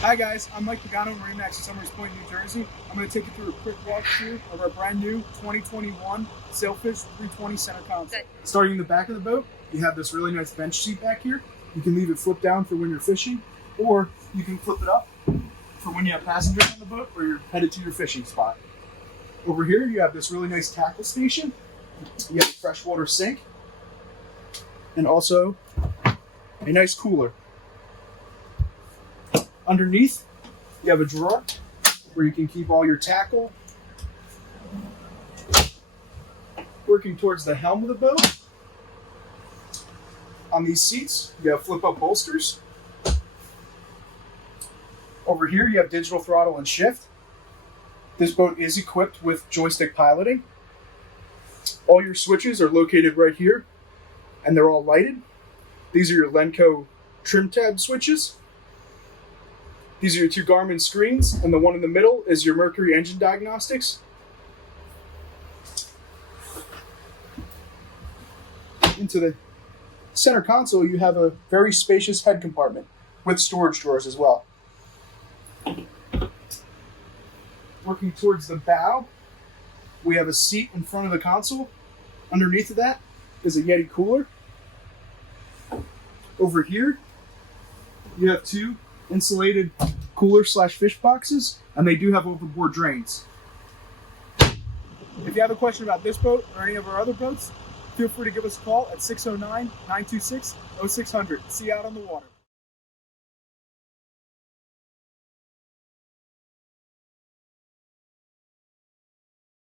Hi guys, I'm Mike Pagano, MarineMax in Summers Point, New Jersey. I'm going to take you through a quick walkthrough of our brand new 2021 Sailfish 320 center console. Starting in the back of the boat, you have this really nice bench seat back here. You can leave it flipped down for when you're fishing, or you can flip it up for when you have passengers on the boat or you're headed to your fishing spot. Over here, you have this really nice tackle station. You have a freshwater sink, and also a nice cooler. Underneath, you have a drawer where you can keep all your tackle. Working towards the helm of the boat, on these seats, you have flip-up bolsters. Over here, you have digital throttle and shift. This boat is equipped with joystick piloting. All your switches are located right here, and they're all lighted. These are your Lenco trim tab switches. These are your two Garmin screens, and the one in the middle is your Mercury engine diagnostics. Into the center console, you have a very spacious head compartment with storage drawers as well. Working towards the bow, we have a seat in front of the console. Underneath of that is a Yeti cooler. Over here, you have two insulated cooler slash fish boxes, and they do have overboard drains. If you have a question about this boat or any of our other boats, feel free to give us a call at 609-926-0600. See you out on the water.